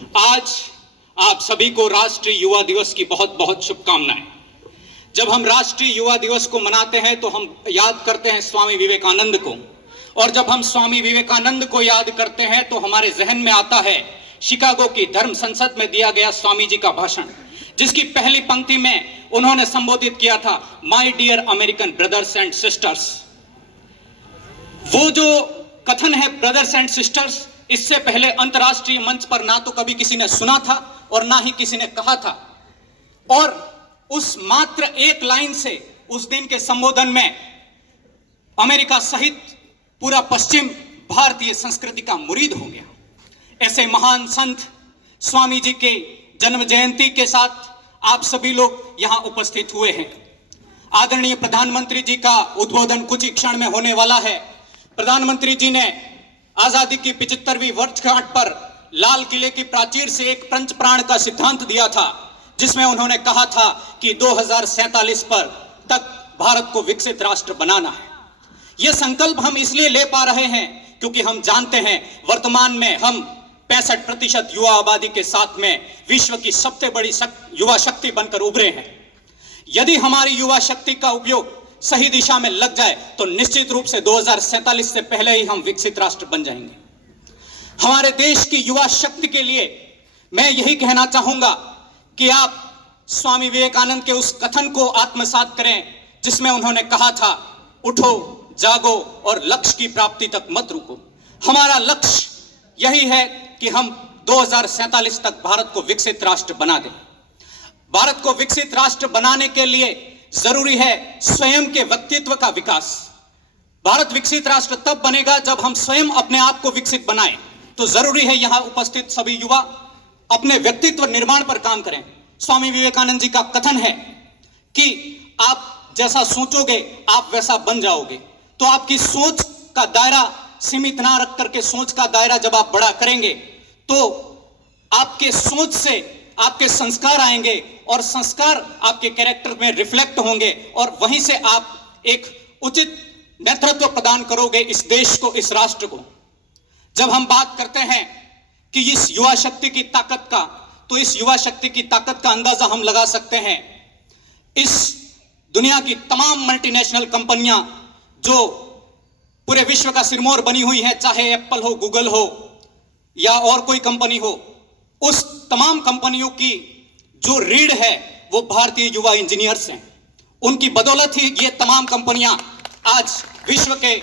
आज आप सभी को राष्ट्रीय युवा दिवस की बहुत बहुत शुभकामनाएं। जब हम राष्ट्रीय युवा दिवस को मनाते हैं तो हम याद करते हैं स्वामी विवेकानंद को, और जब हम स्वामी विवेकानंद को याद करते हैं तो हमारे जहन में आता है शिकागो की धर्म संसद में दिया गया स्वामी जी का भाषण, जिसकी पहली पंक्ति में उन्होंने संबोधित किया था, my dear American brothers and sisters. वो जो कथन है ब्रदर्स एंड सिस्टर्स, इससे पहले अंतरराष्ट्रीय मंच पर ना तो कभी किसी ने सुना था और ना ही किसी ने कहा था। और उस मात्र एक लाइन से उस दिन के संबोधन में अमेरिका सहित पूरा पश्चिम भारतीय संस्कृति का मुरीद हो गया। ऐसे महान संत स्वामी जी के जन्म जयंती के साथ आप सभी लोग यहां उपस्थित हुए हैं। आदरणीय प्रधानमंत्री जी का उद्बोधन कुछ ही क्षण में होने वाला है। प्रधानमंत्री जी ने आजादी की 75वीं वर्षगांठ पर लाल किले की प्राचीर से एक पंच प्राण का सिद्धांत दिया था, जिसमें उन्होंने कहा था कि 2047 पर तक भारत को विकसित राष्ट्र बनाना है। यह संकल्प हम इसलिए ले पा रहे हैं क्योंकि हम जानते हैं वर्तमान में हम 65% युवा आबादी के साथ में विश्व की सबसे बड़ी युवा शक्ति बनकर उभरे हैं। यदि हमारी युवा शक्ति का उपयोग सही दिशा में लग जाए तो निश्चित रूप से 2047 से पहले ही हम विकसित राष्ट्र बन जाएंगे। हमारे देश की युवा शक्ति के लिए मैं यही कहना चाहूंगा कि आप स्वामी विवेकानंद के उस कथन को आत्मसात करें जिसमें उन्होंने कहा था, उठो जागो और लक्ष्य की प्राप्ति तक मत रुको। हमारा लक्ष्य यही है कि हम 2047 तक भारत को विकसित राष्ट्र बना दें। भारत को विकसित राष्ट्र बनाने के लिए जरूरी है स्वयं के व्यक्तित्व का विकास। भारत विकसित राष्ट्र तब बनेगा जब हम स्वयं अपने आप को विकसित बनाएं। तो जरूरी है यहां उपस्थित सभी युवा अपने व्यक्तित्व निर्माण पर काम करें। स्वामी विवेकानंद जी का कथन है कि आप जैसा सोचोगे आप वैसा बन जाओगे। तो आपकी सोच का दायरा सीमित ना रख करके सोच का दायरा जब आप बड़ा करेंगे तो आपके सोच से आपके संस्कार आएंगे और संस्कार आपके कैरेक्टर में रिफ्लेक्ट होंगे और वहीं से आप एक उचित नेतृत्व प्रदान करोगे इस देश को, इस राष्ट्र को। जब हम बात करते हैं कि इस युवा शक्ति की ताकत का, तो इस युवा शक्ति की ताकत का अंदाजा हम लगा सकते हैं इस दुनिया की तमाम मल्टीनेशनल कंपनियां जो पूरे विश्व का सिरमौर बनी हुई है, चाहे एप्पल हो, गूगल हो या और कोई कंपनी हो, उस तमाम कंपनियों की जो रीढ़ है वो भारतीय युवा इंजीनियर्स हैं। उनकी बदौलत ही ये तमाम कंपनियां आज विश्व के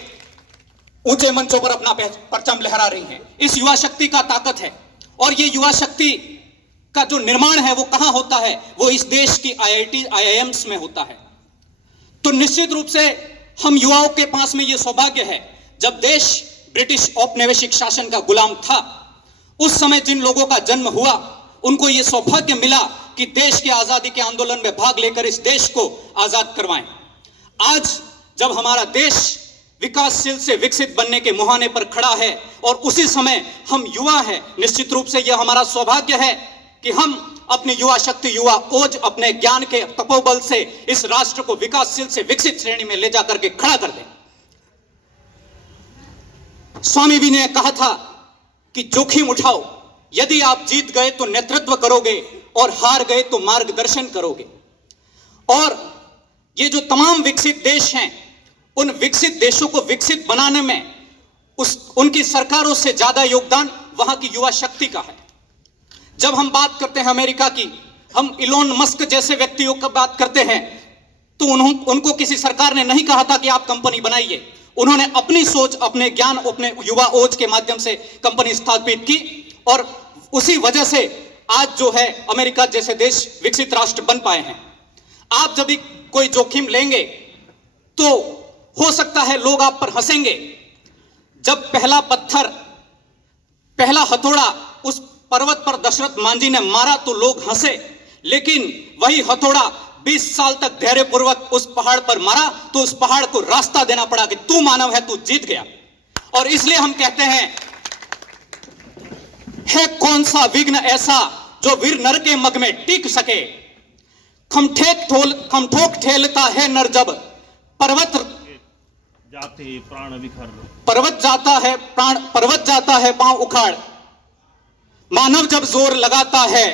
ऊंचे मंचों पर अपना परचम लहरा रही हैं। इस युवा शक्ति का ताकत है और ये युवा शक्ति का जो निर्माण है वो कहां होता है? वो इस देश की IIT, IIMs में होता है। तो निश्चित रूप से हम युवाओं के पास में ये सौभाग्य है, जब देश ब्रिटिश औपनिवेशिक शासन का गुलाम था उस समय जिन लोगों का जन्म हुआ उनको यह सौभाग्य मिला कि देश के आजादी के आंदोलन में भाग लेकर इस देश को आजाद करवाएं। आज जब हमारा देश विकासशील से विकसित बनने के मुहाने पर खड़ा है और उसी समय हम युवा हैं, निश्चित रूप से यह हमारा सौभाग्य है कि हम अपनी युवा शक्ति, युवा ओज, अपने ज्ञान के तपोबल से इस राष्ट्र को विकासशील से विकसित श्रेणी में ले जाकर के खड़ा कर दें। स्वामी जी ने कहा था कि जोखिम उठाओ, यदि आप जीत गए तो नेतृत्व करोगे और हार गए तो मार्गदर्शन करोगे। और ये जो तमाम विकसित देश हैं, उन विकसित देशों को विकसित बनाने में उनकी सरकारों से ज्यादा योगदान वहां की युवा शक्ति का है। जब हम बात करते हैं अमेरिका की, हम इलोन मस्क जैसे व्यक्तियों की बात करते हैं तो उनको किसी सरकार ने नहीं कहा था कि आप कंपनी बनाइए। उन्होंने अपनी सोच, अपने ज्ञान, अपने युवा ओज के माध्यम से कंपनी स्थापित की और उसी वजह से आज जो है अमेरिका जैसे देश विकसित राष्ट्र बन पाए हैं। आप जब भी कोई जोखिम लेंगे तो हो सकता है लोग आप पर हंसेंगे। जब पहला पत्थर, पहला हथौड़ा उस पर्वत पर दशरथ मांझी ने मारा तो लोग हंसे, लेकिन वही हथौड़ा 20 साल तक धैर्यपूर्वक उस पहाड़ पर मारा तो उस पहाड़ को रास्ता देना पड़ा कि तू मानव है, तू जीत गया। और इसलिए हम कहते हैं, है कौन सा विघ्न ऐसा जो वीर नर के मग में टिक सके, खमठोक ठेलता है नर जब पर्वत जाते प्राण विखर, पर्वत जाता है पांव उखाड़, मानव जब जोर लगाता है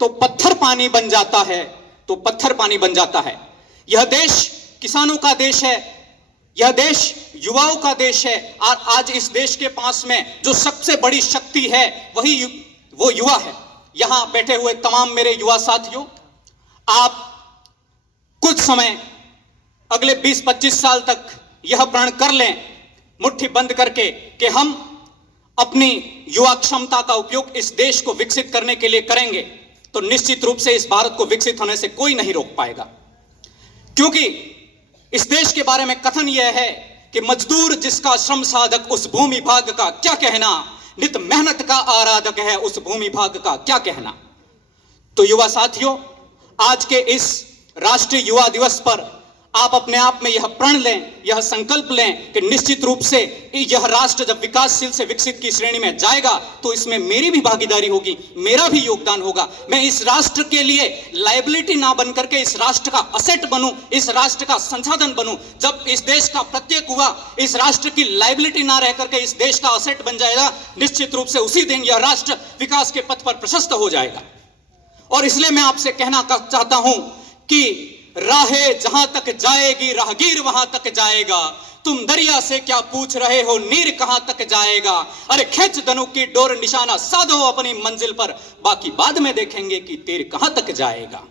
तो पत्थर पानी बन जाता है, तो पत्थर पानी बन जाता है। यह देश किसानों का देश है, यह देश युवाओं का देश है, और आज इस देश के पास में जो सबसे बड़ी शक्ति है वही वो युवा है। यहां बैठे हुए तमाम मेरे युवा साथियों, आप कुछ समय अगले 20-25 साल तक यह प्रण कर लें मुट्ठी बंद करके कि हम अपनी युवा क्षमता का उपयोग इस देश को विकसित करने के लिए करेंगे, तो निश्चित रूप से इस भारत को विकसित होने से कोई नहीं रोक पाएगा। क्योंकि इस देश के बारे में कथन यह है कि मजदूर जिसका श्रम साधक उस भूमि भाग का क्या कहना, नित मेहनत का आराधक है उस भूमि भाग का क्या कहना। तो युवा साथियों, आज के इस राष्ट्रीय युवा दिवस पर आप अपने आप में यह प्रण लें, यह संकल्प लें कि निश्चित रूप से यह राष्ट्र जब विकासशील से विकसित की श्रेणी में जाएगा तो इसमें मेरी भी भागीदारी होगी, मेरा भी योगदान होगा। मैं इस राष्ट्र के लिए लायबिलिटी ना बन करके इस राष्ट्र का असेट बनूं, इस राष्ट्र का संसाधन बनूं। जब इस देश का प्रत्येक युवा इस राष्ट्र की लायबिलिटी ना रह करके इस देश का असेट बन जाएगा, निश्चित रूप से उसी दिन यह राष्ट्र विकास के पथ पर प्रशस्त हो जाएगा। और इसलिए मैं आपसे कहना चाहता हूं कि राहें जहां तक जाएगी राहगीर वहां तक जाएगा, तुम दरिया से क्या पूछ रहे हो नीर कहां तक जाएगा। अरे खींच धनुक की डोर निशाना साधो अपनी मंजिल पर, बाकी बाद में देखेंगे कि तीर कहां तक जाएगा।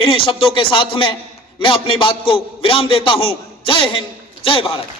इन्हीं शब्दों के साथ में मैं अपनी बात को विराम देता हूं। जय हिंद, जय भारत।